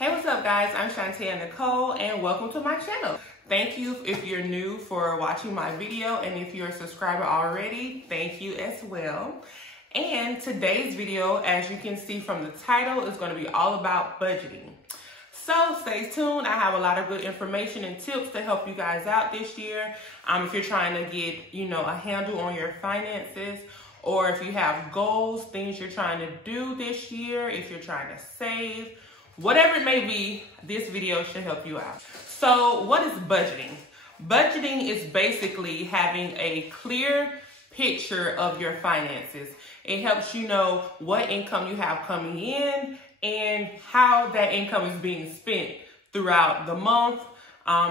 Hey, what's up guys? I'm Chante'A Nicole and welcome to my channel. Thank you if you're new for watching my video, and if you're a subscriber already, thank you as well. And today's video, as you can see from the title, is going to be all about budgeting. So stay tuned. I have a lot of good information and tips to help you guys out this year. If you're trying to get, a handle on your finances, or if you have goals, things you're trying to do this year, if you're trying to save, whatever it may be, this video should help you out. So what is budgeting? Budgeting is basically having a clear picture of your finances. It helps you know what income you have coming in and how that income is being spent throughout the month,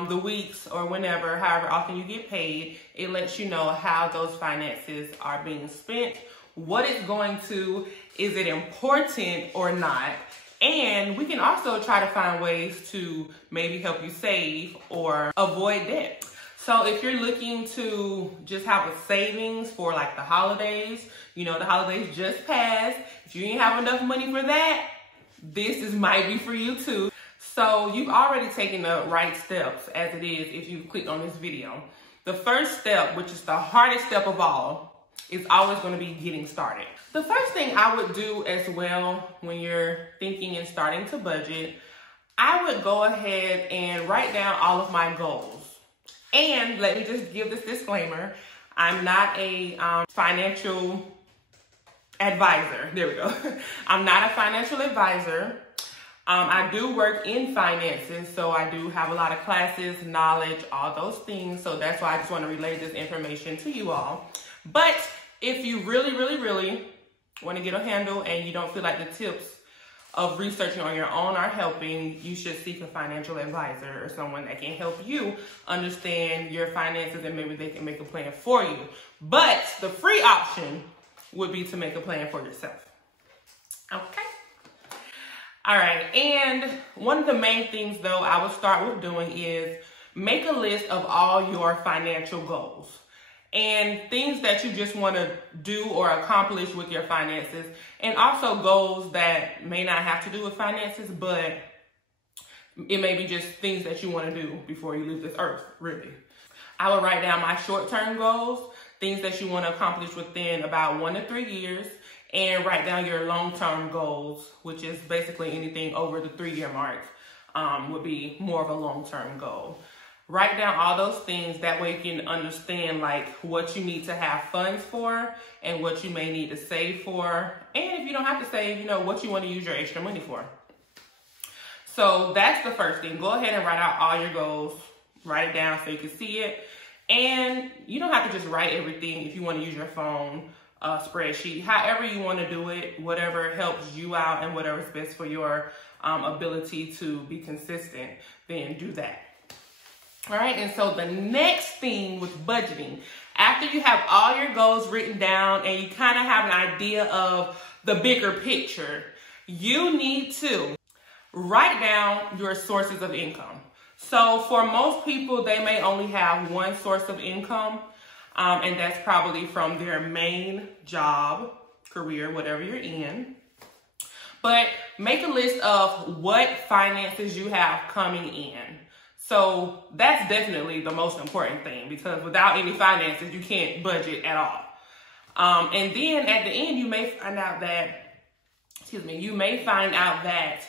the weeks, or however often you get paid. It lets you know how those finances are being spent, what it's going to, is it important or not? And we can also try to find ways to maybe help you save or avoid debt. So if you're looking to just have a savings for like the holidays, the holidays just passed. If you ain't have enough money for that, this might be for you too. So you've already taken the right steps as it is if you clicked on this video. The first step, which is the hardest step of all, is always going to be getting started. The first thing I would do as well when you're thinking and starting to budget, I would go ahead and write down all of my goals. And let me just give this disclaimer. I'm not a financial advisor. There we go. I'm not a financial advisor. I do work in finances, so I do have a lot of classes, knowledge, all those things. So that's why I just want to relay this information to you all. But if you really want to get a handle and you don't feel like the tips of researching on your own are helping, you should seek a financial advisor or someone that can help you understand your finances, and maybe they can make a plan for you. But the free option would be to make a plan for yourself. Okay? All right. And one of the main things, though, I would start with doing is make a list of all your financial goals and things that you just want to do or accomplish with your finances, and also goals that may not have to do with finances, but it may be just things that you want to do before you leave this earth, really. I would write down my short-term goals, things that you want to accomplish within about 1 to 3 years, and write down your long-term goals, which is basically anything over the 3-year mark, would be more of a long-term goal. Write down all those things. That way you can understand what you need to have funds for and what you may need to save for. And if you don't have to save, what you want to use your extra money for. So that's the first thing. Go ahead and write out all your goals. Write it down so you can see it. And you don't have to just write everything if you want to use your phone spreadsheet. However you want to do it, whatever helps you out and whatever is best for your ability to be consistent, then do that. All right, and so the next thing with budgeting, after you have all your goals written down and you kind of have an idea of the bigger picture, you need to write down your sources of income. So for most people, they may only have one source of income, and that's probably from their main job, career, whatever you're in. But make a list of what finances you have coming in. So that's definitely the most important thing, because without any finances, you can't budget at all. And then at the end, you may find out that,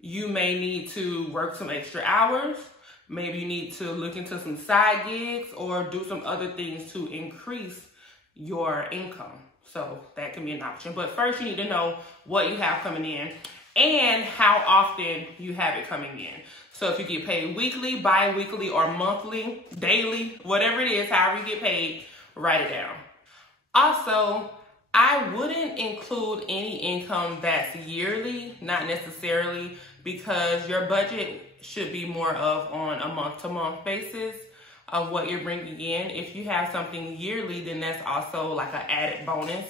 you may need to work some extra hours. Maybe you need to look into some side gigs or do some other things to increase your income. So that can be an option. But first, you need to know what you have coming in and how often you have it coming in. So if you get paid weekly, bi-weekly, or monthly, daily, whatever it is, however you get paid, write it down. Also, I wouldn't include any income that's yearly, not necessarily, because your budget should be more of on a month-to-month basis of what you're bringing in. If you have something yearly, then that's also like an added bonus.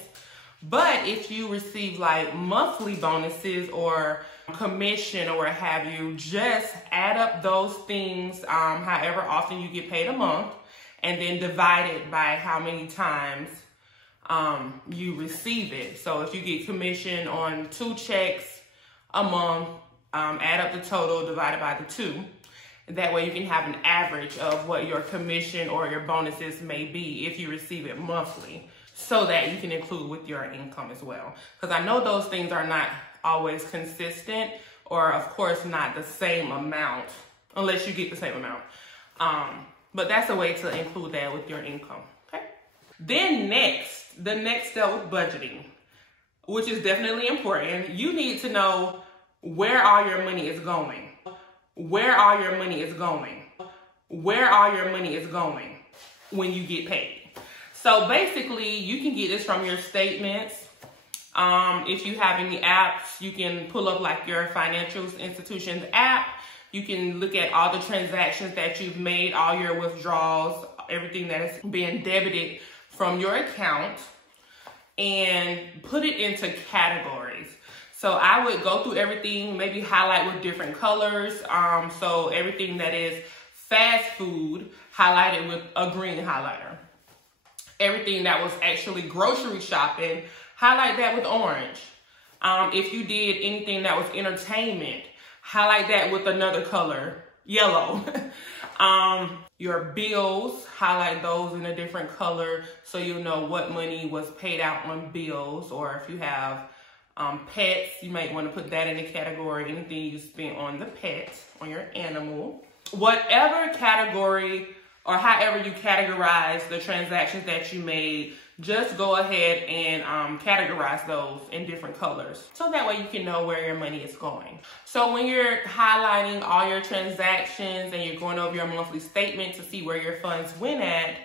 But if you receive monthly bonuses or commission or what have you, just add up those things however often you get paid a month, and then divide it by how many times you receive it. So if you get commission on 2 checks a month, add up the total divided by the 2. That way you can have an average of what your commission or your bonuses may be if you receive it monthly, so that you can include with your income as well. Because I know those things are not always consistent, or of course not the same amount, unless you get the same amount. But that's a way to include that with your income, okay? Then the next step with budgeting, which is definitely important. You need to know where all your money is going. Where all your money is going. Where all your money is going when you get paid. So basically, you can get this from your statements. If you have any apps, you can pull up like your financial institution's app. You can look at all the transactions that you've made, all your withdrawals, everything that is being debited from your account, and put it into categories. So I would go through everything, maybe highlight with different colors. So everything that is fast food, highlight it with a green highlighter. Everything that was actually grocery shopping, highlight that with orange. If you did anything that was entertainment, highlight that with another color, yellow. Your bills, highlight those in a different color so you'll know what money was paid out on bills. Or if you have pets, you might want to put that in the category, anything you spent on the pet, on your animal. Whatever category or however you categorize the transactions that you made, just go ahead and categorize those in different colors. So that way you can know where your money is going. So when you're highlighting all your transactions and you're going over your monthly statement to see where your funds went at,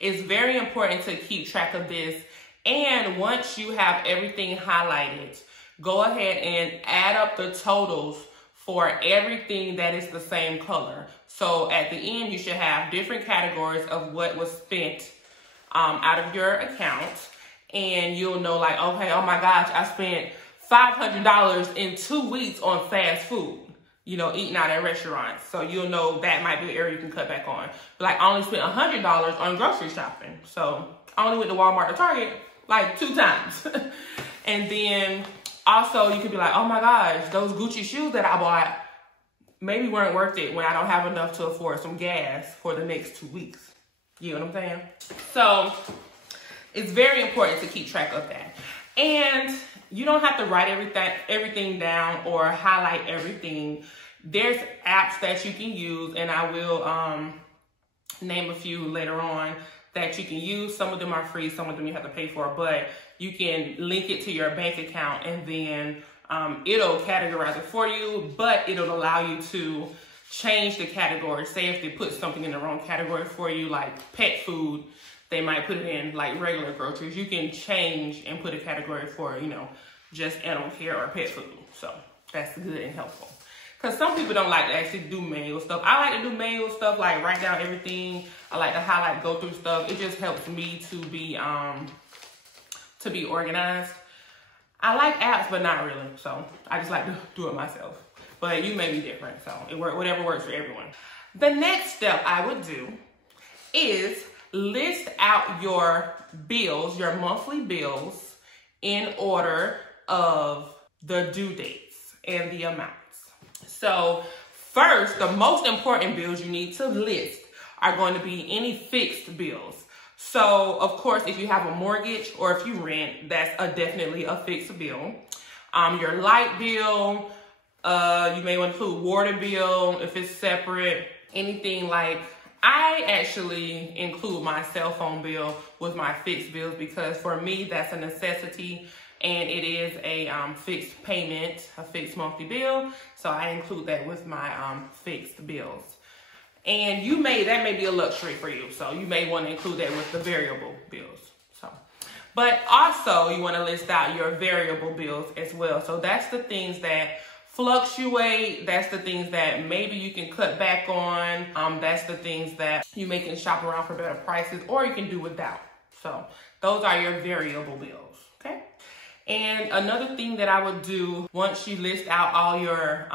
it's very important to keep track of this. And once you have everything highlighted, go ahead and add up the totals for everything that is the same color. So at the end, you should have different categories of what was spent out of your account. And you'll know like, okay, oh my gosh, I spent $500 in 2 weeks on fast food, you know, eating out at restaurants. So you'll know that might be an area you can cut back on. But like I only spent $100 on grocery shopping. So I only went to Walmart or Target like 2 times. And then also you could be like, oh my gosh, those Gucci shoes that I bought maybe weren't worth it when I don't have enough to afford some gas for the next 2 weeks. You know what I'm saying? So it's very important to keep track of that. And you don't have to write everything down or highlight everything. There's apps that you can use, and I will name a few later on that you can use. Some of them are free, some of them you have to pay for, but you can link it to your bank account and then it'll categorize it for you, but it'll allow you to change the category. Say if they put something in the wrong category for you, like pet food, they might put it in like regular groceries. You can change and put a category for, you know, just animal care or pet food. So that's good and helpful. Because some people don't like to actually do manual stuff. I like to do manual stuff, like write down everything. I like to highlight, go through stuff. It just helps me to be organized. I like apps, but not really. So I just like to do it myself. But you may be different, so whatever works for everyone. The next step I would do is list out your bills, your monthly bills, in order of the due dates and the amounts. So first, the most important bills you need to list are going to be any fixed bills. So of course, if you have a mortgage or if you rent, that's definitely a fixed bill. Your light bill, you may want to include water bill if it's separate. Anything like, I actually include my cell phone bill with my fixed bills because for me, that's a necessity and it is a fixed payment, a fixed monthly bill. So I include that with my fixed bills. And that may be a luxury for you. So you may want to include that with the variable bills. But also you want to list out your variable bills as well. So that's the things that fluctuate. That's the things that maybe you can cut back on. That's the things that you may can shop around for better prices or you can do without. So those are your variable bills, okay? And another thing that I would do once you list out all your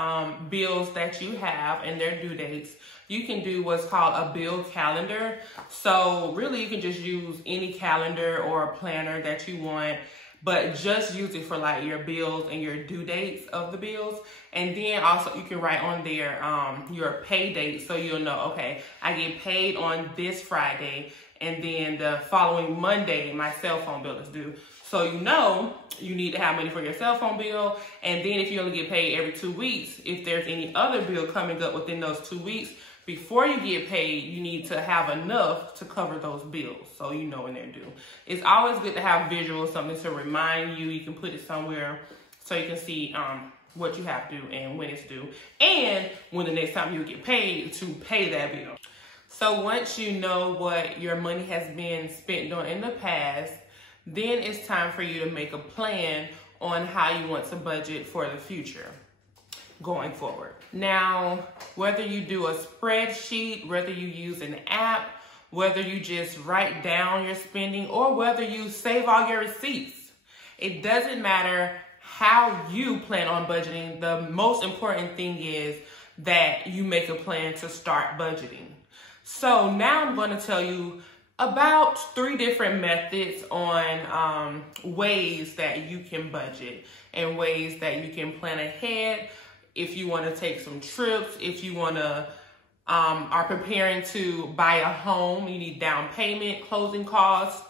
bills that you have and their due dates, you can do what's called a bill calendar. So really you can just use any calendar or a planner that you want. but just use it for like your bills and your due dates of the bills. And then also you can write on there your pay date, so you'll know, okay, I get paid on this Friday, and then the following Monday my cell phone bill is due. So you know you need to have money for your cell phone bill. And then if you only get paid every 2 weeks, if there's any other bill coming up within those 2 weeks, before you get paid, you need to have enough to cover those bills, so you know when they're due. It's always good to have visuals, something to remind you. You can put it somewhere so you can see what you have due and when it's due, and when the next time you get paid to pay that bill. So once you know what your money has been spent on in the past, then it's time for you to make a plan on how you want to budget for the future going forward. Now, whether you do a spreadsheet, whether you use an app, whether you just write down your spending, or whether you save all your receipts, it doesn't matter how you plan on budgeting. The most important thing is that you make a plan to start budgeting. So now I'm going to tell you about 3 different methods on ways that you can budget and ways that you can plan ahead. If you want to take some trips, if you want to are preparing to buy a home, you need down payment, closing costs.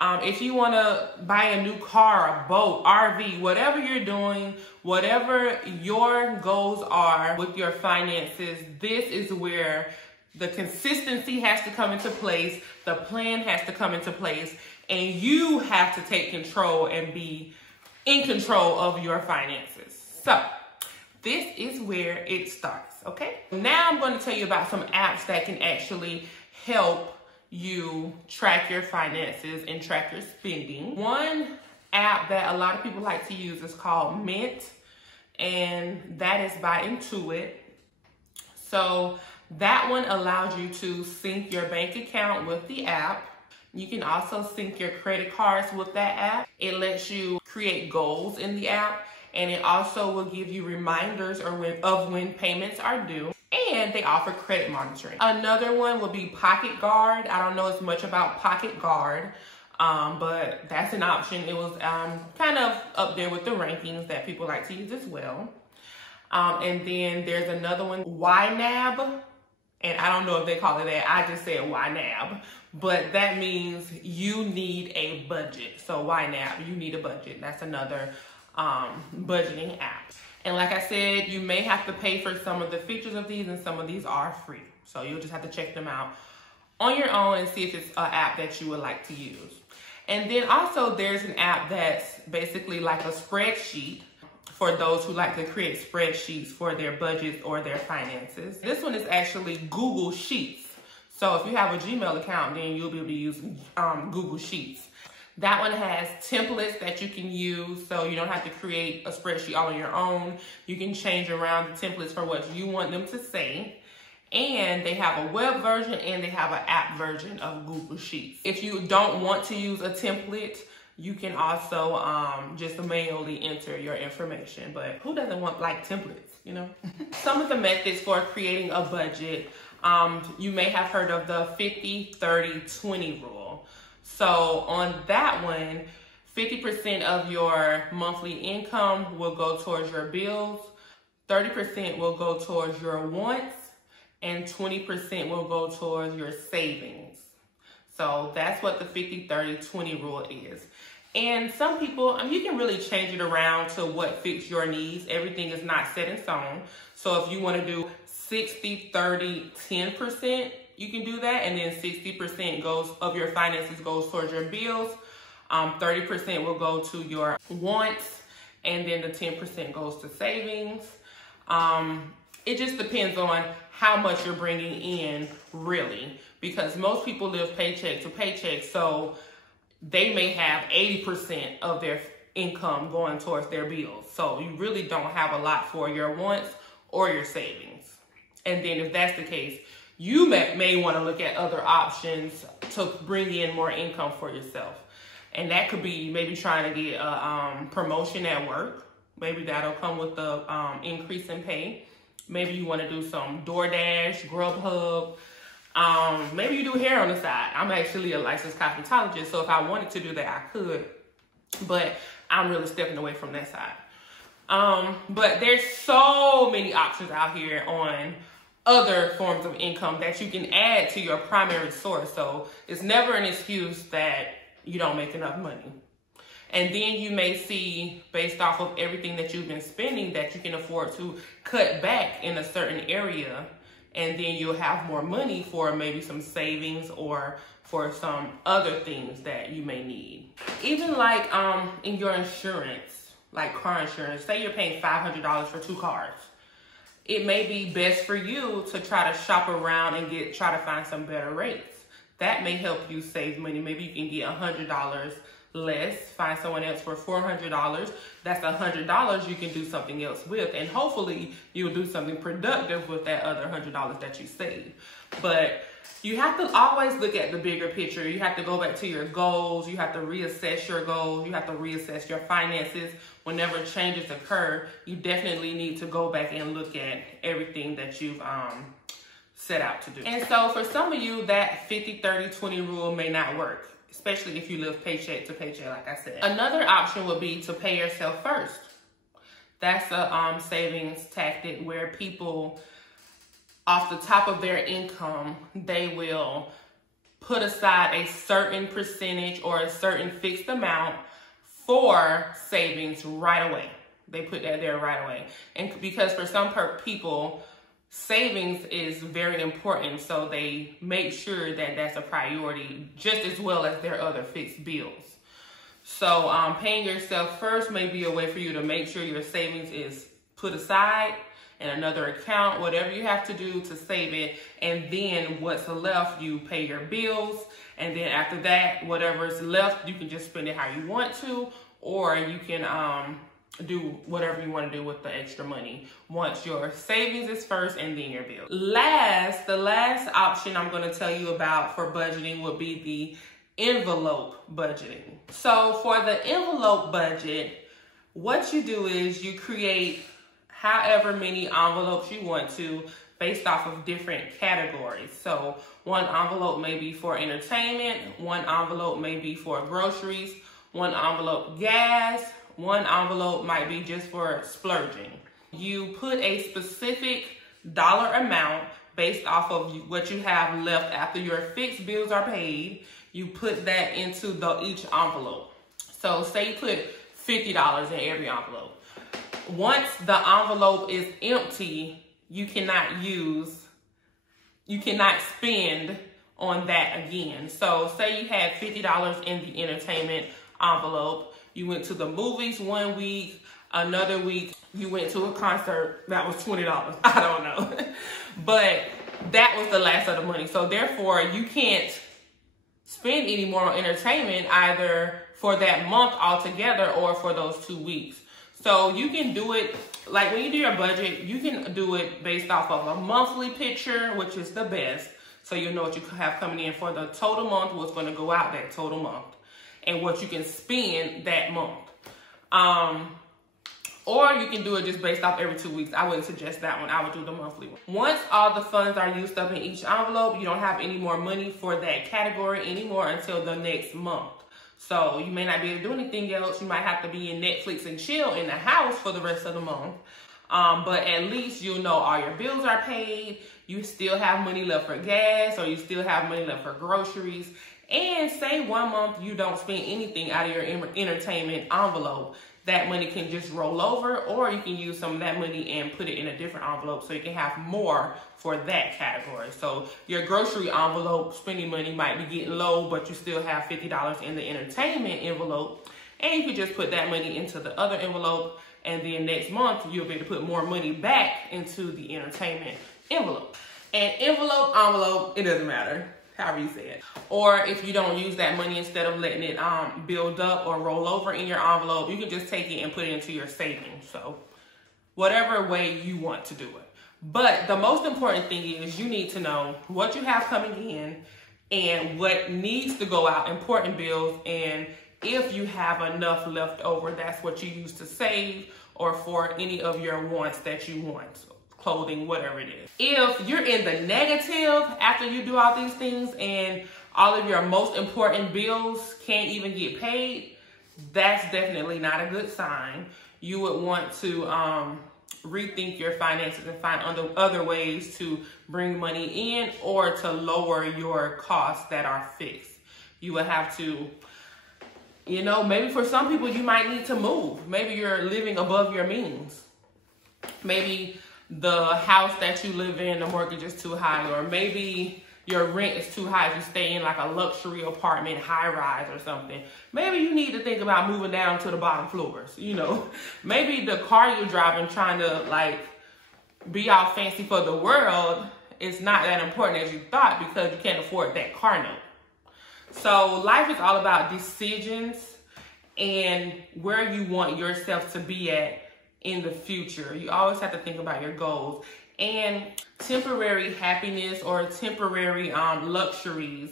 If you want to buy a new car, a boat, RV, whatever you're doing, whatever your goals are with your finances, this is where the consistency has to come into place, the plan has to come into place, and you have to take control and be in control of your finances. So this is where it starts, okay? Now I'm going to tell you about some apps that can actually help you track your finances and track your spending. One app that a lot of people like to use is called Mint, and that is by Intuit. So that one allows you to sync your bank account with the app. You can also sync your credit cards with that app. It lets you create goals in the app, and it also will give you reminders of when payments are due. And they offer credit monitoring. Another one will be Pocket Guard. I don't know as much about Pocket Guard, but that's an option. It was kind of up there with the rankings that people like to use as well. And then there's another one, YNAB. And I don't know if they call it that. I just said YNAB. But that means you need a budget. So YNAB, you need a budget. That's another budgeting app. And like I said, you may have to pay for some of the features of these, and some of these are free. So you'll just have to check them out on your own and see if it's an app that you would like to use. And then also there's an app that's basically like a spreadsheet for those who like to create spreadsheets for their budgets or their finances. This one is actually Google Sheets. So if you have a Gmail account, then you'll be able to use Google Sheets. That one has templates that you can use, so you don't have to create a spreadsheet all on your own. You can change around the templates for what you want them to say. And they have a web version and they have an app version of Google Sheets. If you don't want to use a template, you can also just manually enter your information. But who doesn't want like templates, you know? Some of the methods for creating a budget, you may have heard of the 50-30-20 rule. So on that one, 50% of your monthly income will go towards your bills, 30% will go towards your wants, and 20% will go towards your savings. So that's what the 50-30-20 rule is. And some people, you can really change it around to what fits your needs. Everything is not set in stone. So if you want to do 60-30-10%, you can do that, and then 60% of your finances goes towards your bills, 30% will go to your wants, and then the 10% goes to savings. It just depends on how much you're bringing in, really, because most people live paycheck to paycheck, so they may have 80% of their income going towards their bills. So you really don't have a lot for your wants or your savings. And then if that's the case, you may want to look at other options to bring in more income for yourself. And that could be maybe trying to get a promotion at work. Maybe that'll come with the increase in pay. Maybe you want to do some DoorDash, Grubhub. Maybe you do hair on the side. I'm actually a licensed cosmetologist, so if I wanted to do that, I could. but I'm really stepping away from that side. But there's so many options out here on other forms of income that you can add to your primary source. So it's never an excuse that you don't make enough money. And then you may see, based off of everything that you've been spending, that you can afford to cut back in a certain area, and then you'll have more money for maybe some savings or for some other things that you may need. Even like in your insurance, like car insurance, say you're paying $500 for 2 cars. It may be best for you to try to shop around and try to find some better rates. That may help you save money. Maybe you can get $100 less, find someone else for $400. That's $100 you can do something else with, and hopefully you'll do something productive with that other $100 that you saved. But you have to always look at the bigger picture. You have to go back to your goals. You have to reassess your goals. You have to reassess your finances. Whenever changes occur, you definitely need to go back and look at everything that you've set out to do. And so for some of you, that 50-30-20 rule may not work, especially if you live paycheck to paycheck, like I said. Another option would be to pay yourself first. That's a savings tactic where people, off the top of their income, they will put aside a certain percentage or a certain fixed amount for savings right away. They put that there right away. And because for some people, savings is very important, so they make sure that that's a priority just as well as their other fixed bills. So paying yourself first may be a way for you to make sure your savings is put aside in another account, whatever you have to do to save it, and then what's left, you pay your bills, and then after that, whatever's left, you can just spend it how you want to, or you can do whatever you want to do with the extra money once your savings is first and then your bills. The last option I'm going to tell you about for budgeting would be the envelope budgeting. So for the envelope budget, what you do is you create however many envelopes you want to based off of different categories. So one envelope may be for entertainment, one envelope may be for groceries, one envelope gas, one envelope might be just for splurging. You put a specific dollar amount based off of what you have left after your fixed bills are paid. You put that into each envelope. So say you put $50 in every envelope. Once the envelope is empty, you cannot spend on that again. So say you had $50 in the entertainment envelope. You went to the movies one week, another week you went to a concert, that was $20. I don't know. But that was the last of the money. So therefore, you can't spend any more on entertainment either for that month altogether or for those 2 weeks. So you can do it, like when you do your budget, you can do it based off of a monthly picture, which is the best. So you know what you have coming in for the total month, what's going to go out that total month, and what you can spend that month. Or you can do it just based off every 2 weeks. I wouldn't suggest that one. I would do the monthly one. Once all the funds are used up in each envelope, you don't have any more money for that category anymore until the next month. So you may not be able to do anything else. You might have to be in Netflix and chill in the house for the rest of the month. But at least you'll know all your bills are paid. You still have money left for gas, or you still have money left for groceries. And say 1 month you don't spend anything out of your entertainment envelope. That money can just roll over, or you can use some of that money and put it in a different envelope so you can have more for that category. So your grocery envelope spending money might be getting low, but you still have $50 in the entertainment envelope. And you can just put that money into the other envelope, and then next month you'll be able to put more money back into the entertainment envelope. And envelope, it doesn't matter, however you say it. Or if you don't use that money, instead of letting it build up or roll over in your envelope, you can just take it and put it into your savings. So whatever way you want to do it. But the most important thing is you need to know what you have coming in and what needs to go out, important bills, and if you have enough left over, that's what you use to save or for any of your wants that you want. Clothing, whatever it is. If you're in the negative after you do all these things and all of your most important bills can't even get paid, that's definitely not a good sign. You would want to rethink your finances and find other ways to bring money in or to lower your costs that are fixed. You would have to, you know, maybe for some people you might need to move. Maybe you're living above your means. Maybe the house that you live in, the mortgage is too high, or maybe your rent is too high if you stay in like a luxury apartment, high rise or something. Maybe you need to think about moving down to the bottom floors, you know. Maybe the car you're driving, trying to like be all fancy for the world, is not that important as you thought because you can't afford that car note. So life is all about decisions and where you want yourself to be at in the future. You always have to think about your goals. And temporary happiness or temporary luxuries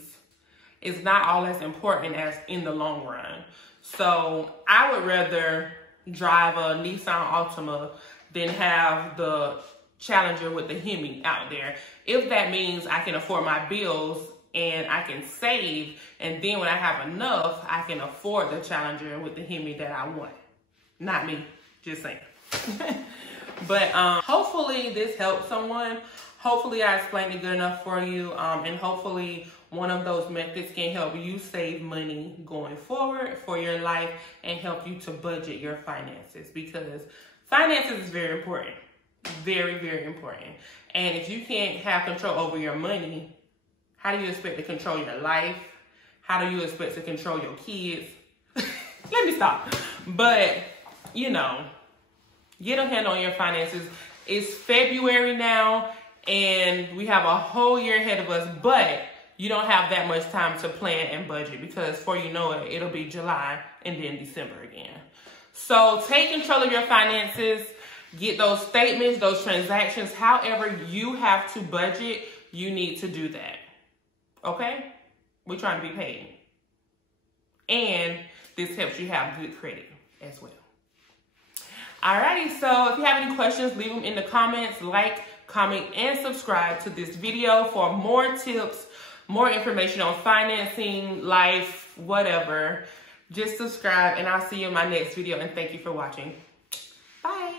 is not all as important as in the long run. So I would rather drive a Nissan Altima than have the Challenger with the Hemi out there. If that means I can afford my bills and I can save, and then when I have enough, I can afford the Challenger with the Hemi that I want. Not me, just saying. But hopefully this helps someone. Hopefully I explained it good enough for you. And hopefully one of those methods can help you save money going forward for your life and help you to budget your finances, because finances is very important. Very, very important. And if you can't have control over your money, how do you expect to control your life? How do you expect to control your kids? Let me stop. But, you know, get a handle on your finances. It's February now, and we have a whole year ahead of us, but you don't have that much time to plan and budget, because before you know it, it'll be July and then December again. So take control of your finances. Get those statements, those transactions, however you have to budget, you need to do that. Okay? We're trying to be paid. And this helps you have good credit as well. Alrighty, so if you have any questions, leave them in the comments. Like, comment, and subscribe to this video for more tips, more information on financing, life, whatever. Just subscribe, and I'll see you in my next video, and thank you for watching. Bye.